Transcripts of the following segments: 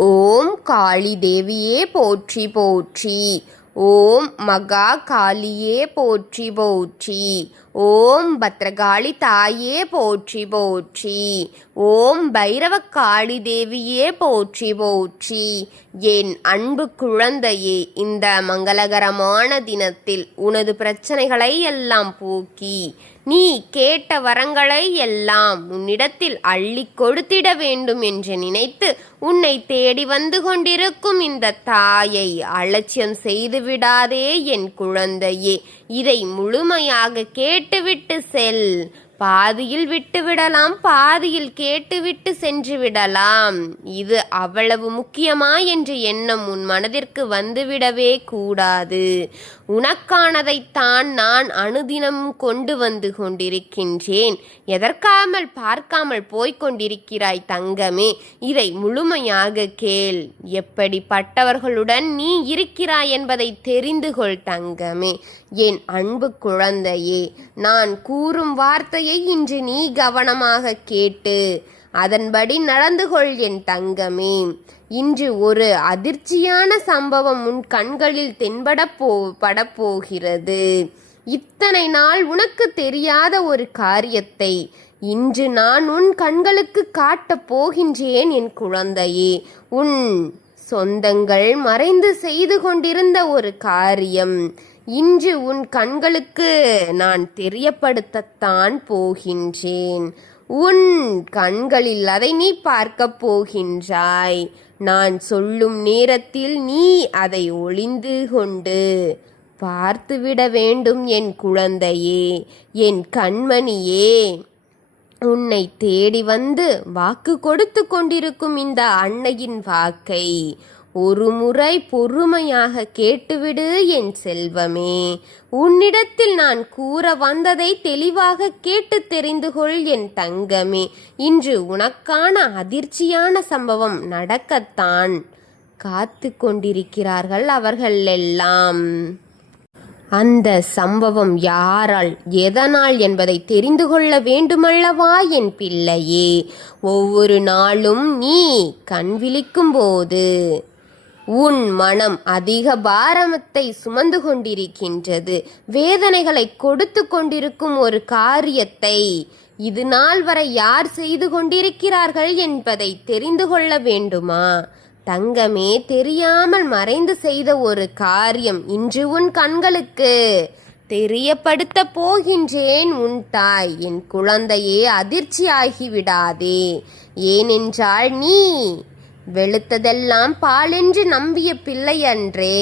ஓம் காளி தேவியே போற்றி போற்றி. ஓம் மகா காளியே போற்றி போற்றி. ஓம் பத்ரகாளி தாயே போற்றி போற்றி. ஓம் பைரவ காளி தேவியே போற்றி போற்றி. என் அன்பு குழந்தையே, இந்த மங்களகரமான தினத்தில் உனது பிரச்சனைகளை எல்லாம் போக்கி நீ கேட்ட வரங்களை எல்லாம் உன்னிடத்தில் அள்ளி கொடுத்திட வேண்டும் என்று நினைத்து உன்னை தேடி வந்து கொண்டிருக்கும் இந்த தாயை அலட்சியம் செய்து விடாதே என் குழந்தையே. இதை முழுமையாக கேட்டுவிட்டு செல். பாதியில் விட்டுவிடலாம், பாதியில் கேட்டுவிட்டு சென்று விடலாம். இது அவ்வளவு முக்கியமா என்ற எண்ணம் உன் மனதிற்கு வந்துவிடவே கூடாது. உனக்கானதைத்தான் நான் அனுதினமும் கொண்டு வந்து கொண்டிருக்கின்றேன். எதற்காமல் பார்க்காமல் போய்கொண்டிருக்கிறாய் தங்கமே? இதை முழுமையாக கேள். எப்படிப்பட்டவர்களுடன் நீ இருக்கிறாய் என்பதை தெரிந்து கொள் தங்கமே. என் அன்பு குழந்தையே, நான் கூறும் வார்த்தையை இன்று நீ கவனமாக கேட்டு அதன்படி நடந்து கொள் என் தங்கமே. இன்று ஒரு அதிர்ச்சியான சம்பவம் உன் கண்களில் படப்போகிறது. இத்தனை நாள் உனக்கு தெரியாத ஒரு காரியத்தை இன்று நான் உன் கண்களுக்கு காட்டப் போகின்றேன் என் குழந்தையே. உன் சொந்தங்கள் மறைந்து செய்து கொண்டிருந்த ஒரு காரியம் இன்று உன் கண்களுக்கு நான் தெரியப்படுத்தத்தான் போகின்றேன். உன் கண்களில் அதை நீ பார்க்கப் போகின்றாய். நான் சொல்லும் நேரத்தில் நீ அதை ஒளிந்து கொண்டு பார்த்துவிட வேண்டும் என் குழந்தையே, என் கண்மணியே. உன்னை தேடி வந்து வாக்கு கொடுத்து கொண்டிருக்கும் இந்த அன்னையின் வாக்கை ஒரு முறை பொறுமையாக கேட்டுவிடு என் செல்வமே. உன்னிடத்தில் நான் கூற வந்ததை தெளிவாக கேட்டு தெரிந்து கொள் என் தங்கமே. இன்று உனக்கான அதிர்ச்சியான சம்பவம் நடக்கத்தான் காத்து கொண்டிருக்கிறார்கள் அவர்கள் எல்லாம். அந்த சம்பவம் யாரால், எதனால் என்பதை தெரிந்து கொள்ள வேண்டுமல்லவா என் பிள்ளையே? ஒவ்வொரு நாளும் நீ கண் விழிக்கும் போது உன் மனம் அதிக பாரமத்தை சுமந்து கொண்டிருக்கின்றது. வேதனைகளை கொடுத்து கொண்டிருக்கும் ஒரு காரியத்தை இது நாள் வரை யார் செய்து கொண்டிருக்கிறார்கள் என்பதை தெரிந்து கொள்ள வேண்டுமா தங்கமே? தெரியாமல் மறைந்து செய்த ஒரு காரியம் இன்று உன் கண்களுக்கு தெரியப்படுத்த போகின்றேன் உன் தாய். என் குழந்தையே, அதிர்ச்சியாகிவிடாதே. ஏனென்றால் நீ வெளுத்ததெல்லாம் பாலென்று நம்பிய பிள்ளை அன்றே.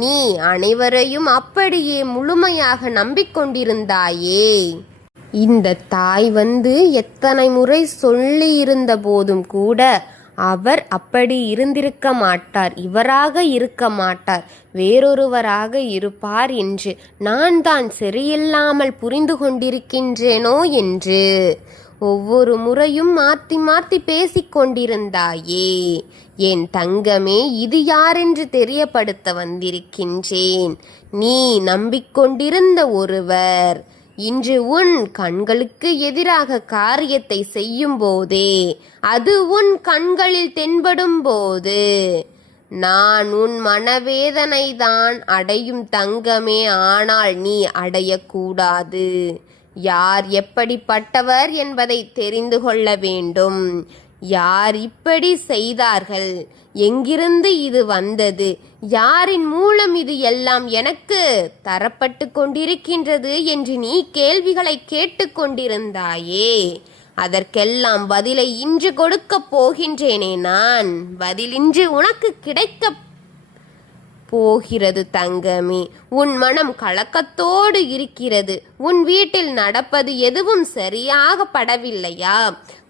நீ அனைவரையும் அப்படியே முழுமையாக நம்பிக்கொண்டிருந்தாயே. இந்த தாய் எத்தனை முறை சொல்லி இருந்த போதும் கூட அவர் அப்படி இருந்திருக்க மாட்டார், இவராக இருக்க மாட்டார், வேறொருவராக இருப்பார் என்று நான் தான் சரியில்லாமல் புரிந்து கொண்டிருக்கின்றேனோ என்று ஒவ்வொரு முறையும் மாற்றி மாற்றி பேசிக்கொண்டிருந்தாயே. என் தங்கமே, இது யாரென்று தெரியப்படுத்த வந்திருக்கின்றேன். நீ நம்பிக்கொண்டிருந்த ஒருவர் இன்று உன் கண்களுக்கு எதிராக காரியத்தை செய்யும் போதே, அது உன் கண்களில் தென்படும் போது நான் உன் மனவேதனை தான் அடையும் தங்கமே. ஆனால் நீ அடையக்கூடாது. யார் எப்படிப்பட்டவர் என்பதை தெரிந்து கொள்ள வேண்டும். யார் இப்படி செய்தார்கள், எங்கிருந்து இது வந்தது, யாரின் மூலம் இது எல்லாம் எனக்கு தரப்பட்டு கொண்டிருக்கின்றது என்று நீ கேள்விகளை கேட்டுக்கொண்டிருந்தாயே. அதற்கெல்லாம் பதிலை இன்று கொடுக்கப் போகின்றேனே நான். பதில் இன்று உனக்கு கிடைக்க போகிறது தங்கமே. உன் மனம் கலக்கத்தோடு இருக்கிறது. உன் வீட்டில் நடப்பது எதுவும் சரியாக படவில்லையா?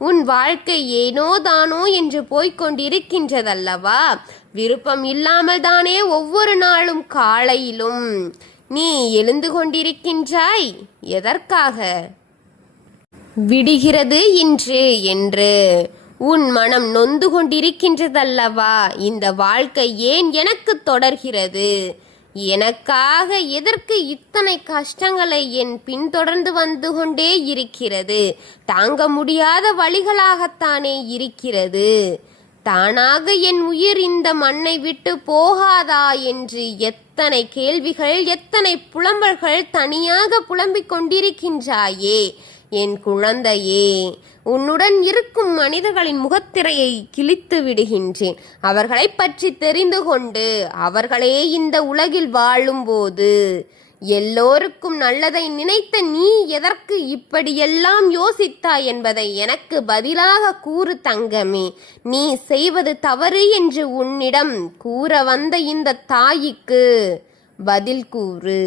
உன் வாழ்க்கை ஏனோ தானோ என்று போய்கொண்டிருக்கின்றதல்லவா? விருப்பம் இல்லாமல் தானே ஒவ்வொரு நாளும் காலையிலும் நீ எழுந்து கொண்டிருக்கின்றாய்? எதற்காக விடுகிறது இன்று என்று உன் மனம் நொந்து கொண்டிருக்கின்றதல்லவா? இந்த வாழ்க்கை ஏன் எனக்கு தொடர்கிறது? எனக்காக எதற்கு இத்தனை கஷ்டங்களை என் பின்தொடர்ந்து வந்து கொண்டே இருக்கிறது? தாங்க முடியாத வழிகளாகத்தானே இருக்கிறது. தானாக என் உயிர் இந்த மண்ணை விட்டு போகாதா என்று எத்தனை கேள்விகள், எத்தனை புலம்பல்கள் தனியாக புலம்பிக் கொண்டிருக்கின்றாயே என் குழந்தையே. உன்னுடன் இருக்கும் மனிதர்களின் முகத்திரையை கிழித்து விடுகின்றேன். அவர்களை பற்றி தெரிந்து கொண்டு அவர்களே இந்த உலகில் வாழும்போது எல்லோருக்கும் நல்லதை நினைத்த நீ எதற்கு இப்படியெல்லாம் யோசித்தாய் என்பதை எனக்கு பதிலாக கூறு தங்கமே. நீ செய்வது தவறு என்று உன்னிடம் கூற வந்த இந்த தாய்க்கு பதில் கூறு.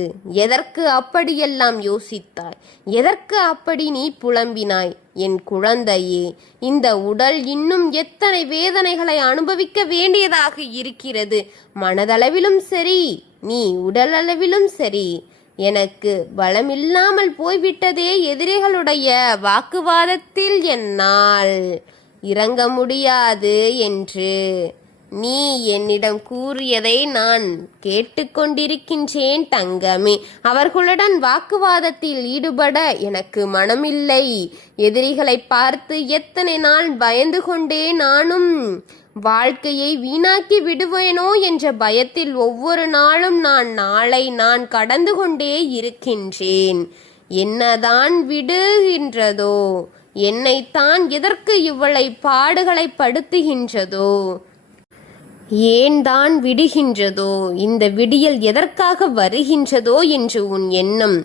எதற்கு அப்படியெல்லாம் யோசித்தாய்? எதற்கு அப்படி நீ புலம்பினாய் என் குழந்தையே? இந்த உடல் இன்னும் எத்தனை வேதனைகளை அனுபவிக்க வேண்டியதாக இருக்கிறது. மனதளவிலும் சரி, நீ உடலளவிலும் சரி. எனக்கு பலமில்லாமல் போய்விட்டதே. எதிரிகளுடைய வாக்குவாதத்தில் என்னால் இறங்க முடியாது என்று நீ என்னிடம் கூறியதை நான் கேட்டுக்கொண்டிருக்கின்றேன் தங்கமே. அவர்களுடன் வாக்குவாதத்தில் ஈடுபட எனக்கு மனமில்லை. எதிரிகளை பார்த்து எத்தனை நாள் பயந்து கொண்டே நானும் வாழ்க்கையை வீணாக்கி விடுவேனோ என்ற பயத்தில் ஒவ்வொரு நாளும் நாளை நான் கடந்து கொண்டே இருக்கின்றேன். என்னதான் விடுகின்றதோ, என்னைத்தான் எதற்கு இவ்வளை பாடுகளை படுத்துகின்றதோ, ஏன் தான் விடுகின்றதோ, இந்த விடியல் எதற்காக வருகின்றதோ என்று உன் எண்ணம்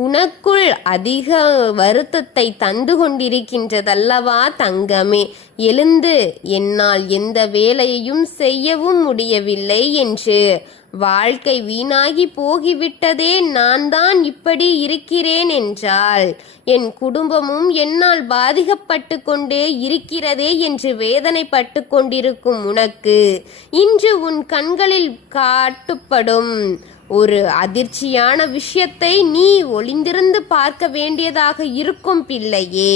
உனக்குள் அதிக வருத்தத்தை தந்து கொண்டிருக்கின்றதல்லவா தங்கமே. எழுந்து என்னால் எந்த வேலையையும் செய்யவும் முடியவில்லை என்று வாழ்க்கை வீணாகி போகிவிட்டதே, நான் தான் இப்படி இருக்கிறேன் என்றால் என் குடும்பமும் என்னால் பாதிக்கப்பட்டு கொண்டே இருக்கிறதே என்று வேதனைப்பட்டு கொண்டிருக்கும் உனக்கு இன்று உன் கண்களில் காட்டப்படும் ஒரு அதிர்ச்சியான விஷயத்தை நீ ஒளிந்திருந்து பார்க்க வேண்டியதாக இருக்கும் பிள்ளையே.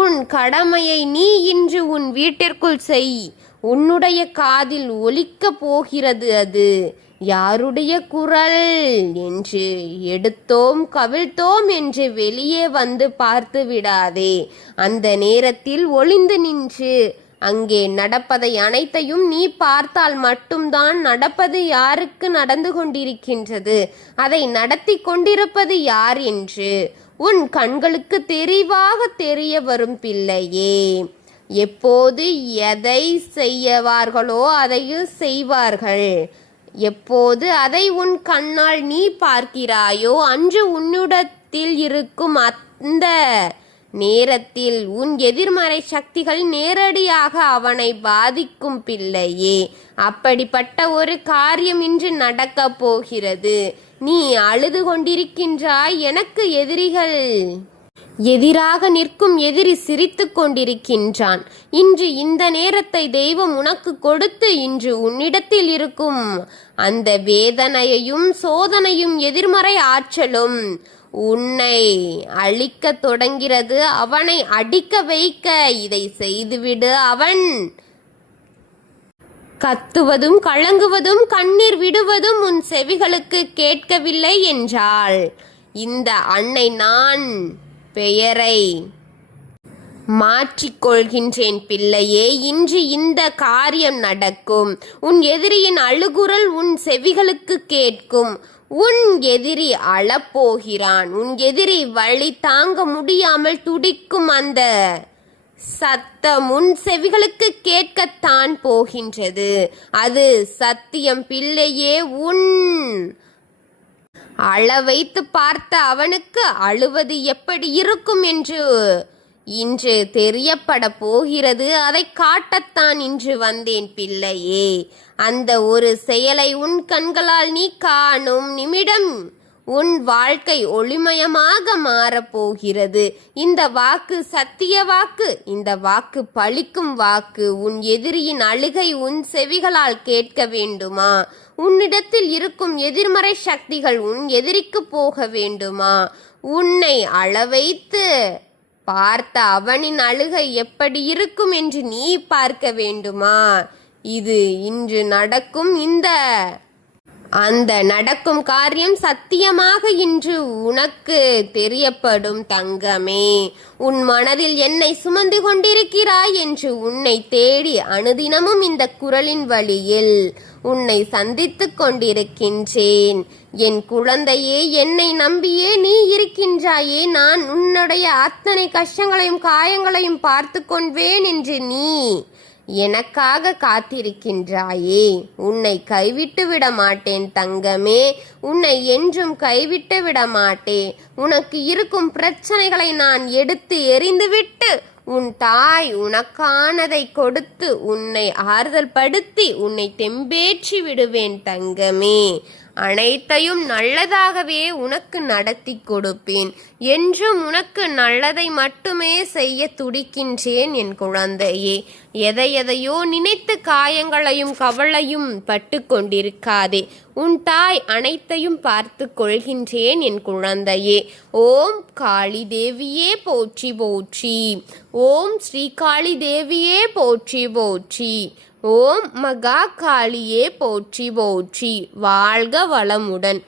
உன் கடமையை நீ இன்று உன் வீட்டிற்குள் செய். உன்னுடைய காதில் ஒலிக்கப் போகிறது அது யாருடைய குரல் என்று. எடுத்தோம் கவிழ்த்தோம் என்று வெளியே வந்து பார்த்து விடாதே. அந்த நேரத்தில் ஒளிந்து நின்று அங்கே நடப்பதை அனைத்தையும் நீ பார்த்தால் மட்டும்தான் நடப்பது யாருக்கு நடந்து கொண்டிருக்கின்றது, அதை நடத்தி கொண்டிருப்பது யார் என்று உன் கண்களுக்கு தெளிவாக தெரிய வரும் பிள்ளையே. எப்போது எதை செய்வார்களோ அதையும் செய்வார்கள். எப்போது அதை உன் கண்ணால் நீ பார்க்கிறாயோ அன்று உன்னிடத்தில் இருக்கும் அந்த நேரத்தில் உன் எதிர்மறை சக்திகள் நேரடியாக அவனை பாதிக்கும் பிள்ளையே. அப்படிப்பட்ட ஒரு காரியம் இன்று நடக்கப் போகிறது. நீ அழுது கொண்டிருக்கின்றாய். எனக்கு எதிராக நிற்கும் எதிரி சிரித்து கொண்டிருக்கின்றான். இன்று இந்த நேரத்தை தெய்வம் உனக்கு கொடுத்து இன்று உன்னிடத்தில் இருக்கும் அந்த வேதனையையும் சோதனையும் எதிர்மறை ஆற்றலும் உன்னை அழிக்க தொடங்கிறது. அவனை அடிக்க வைக்க இதை செய்துவிடு. அவன் கத்துவதும் கலங்குவதும் கண்ணீர் விடுவதும் உன் செவிகளுக்கு கேட்கவில்லை என்றால் இந்த அன்னை நான் பெயரை மாற்றிக்கொள்கின்றேன் பிள்ளையே. இன்று இந்த காரியம் நடக்கும். உன் எதிரியின் அழுகுரல் உன் செவிகளுக்கு கேட்கும். உன் எதிரி அழப்போகிறான். உன் எதிரி வலி தாங்க முடியாமல் துடிக்கும். அந்த சத்தம் உன் செவிகளுக்கு கேட்கத்தான் போகின்றது. அது சத்தியம் பிள்ளையே. உன் அழ வைத்து பார்த்த அவனுக்கு அழுவது எப்படி இருக்கும் என்று இன்று தெரியப்பட போகிறது. அதை காட்டத்தான் இன்று வந்தேன் பிள்ளையே. அந்த ஒரு செயலை உன் கண்களால் நீ காணும் நிமிடம் உன் வாழ்க்கை ஒளிமயமாக மாறப்போகிறது. இந்த வாக்கு சத்திய வாக்கு. இந்த வாக்கு பலிக்கும் வாக்கு. உன் எதிரியின் அழுகை உன் செவிகளால் கேட்க வேண்டுமா? உன்னிடத்தில் இருக்கும் எதிர்மறை சக்திகள் உன் எதிரிக்கு போக வேண்டுமா? உன்னை அளவைத்து பார்த்த அவனின் அழுகை எப்படி இருக்கும் என்று நீ பார்க்க வேண்டுமா? இது இன்று நடக்கும் இந்த அந்த நடக்கும் காரியம் சத்தியமாக இன்று உனக்கு தெரியப்படும் தங்கமே. உன் மனதில் என்னை சுமந்து கொண்டிருக்கிறாய் என்று உன்னை தேடி அனுதினமும் இந்த குரலின் வழியில் உன்னை சந்தித்துக் கொண்டிருக்கின்றேன். என் குழந்தையே, என்னை நம்பியே நீ இருக்கின்றாயே. நான் உன்னுடைய அத்தனை கஷ்டங்களையும் காயங்களையும் பார்த்து கொள்வேன் என்று நீ எனக்காக காத்திருக்கின்றாயே. உன்னை கைவிட்டு விட மாட்டேன் தங்கமே. உன்னை என்றும் கைவிட்டு விட மாட்டேன். உனக்கு இருக்கும் பிரச்சனைகளை நான் எடுத்து எறிந்துவிட்டு உன் தாய் உனக்கானதை கொடுத்து உன்னை ஆறுதல் படுத்தி உன்னை தெம்பேற்றி விடுவேன் தங்கமே. அனைத்தையும் நல்லதாகவே உனக்கு நடத்தி கொடுப்பேன். என்றும் உனக்கு நல்லதை மட்டுமே செய்ய துடிக்கின்றேன் என் குழந்தையே. எதையோ நினைத்து காயங்களையும் கவலையும் பட்டு கொண்டிருக்காதே. உன் தாய் அனைத்தையும் பார்த்து கொள்கின்றேன் என் குழந்தையே. ஓம் காளி தேவியே போற்றி போற்றி. ஓம் ஸ்ரீ காளி தேவியே போற்றி போற்றி. ஓம் மகா காளியே போற்றி போற்றி. வாழ்க வளமுடன்.